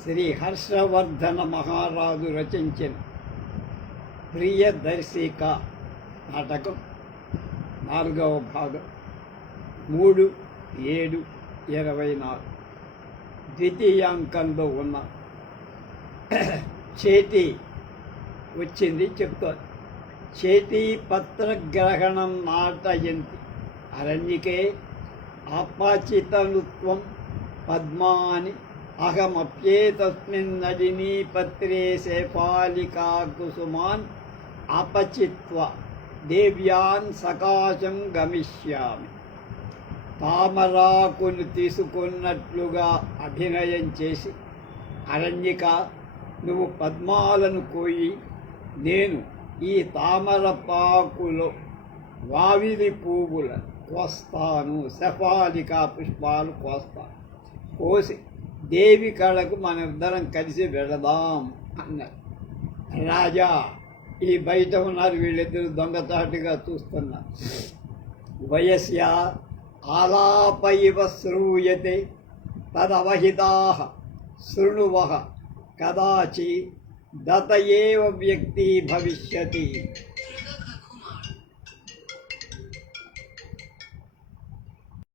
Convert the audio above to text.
శ్రీ హర్షవర్ధన మహారాజు రచించిన ప్రియదర్శిక నాటకం నాలుగవ భాగం మూడు ఏడు ఇరవై నాలుగు ద్వితీయాంకంలో ఉన్న చేతి వచ్చింది చెప్తారు చేతి పత్రగ్రహణం నాటయంతి అరణ్యకే అపాచితనుత్వం పద్మాని అహమప్యేతస్మిన్ నదినీ పత్రే శేఫాలికా కుసుమాన్ అపచిత్వ దేవ్యాన్ సకాశం గమిష్యామి తామరాకును తీసుకున్నట్లుగా అభినయం చేసి అరణ్యక నువ్వు పద్మాలను కోయి నేను ఈ తామరపాకులో వావిలి పువ్వులను కోస్తాను శఫాలికా పుష్పాలు కోస్తాను. కోసి దేవి కళకు మనిద్దరం కలిసి వెళదాం అన్నారు. రాజా ఈ బయట ఉన్నారు వీళ్ళిద్దరు దొంగతాటుగా చూస్తున్నారు. వయస్య ఆలాప ఇవ శ్రూయతే తదవహితా శృణువ. కదాచి దత ఏ వ్యక్తి భవిష్యతి.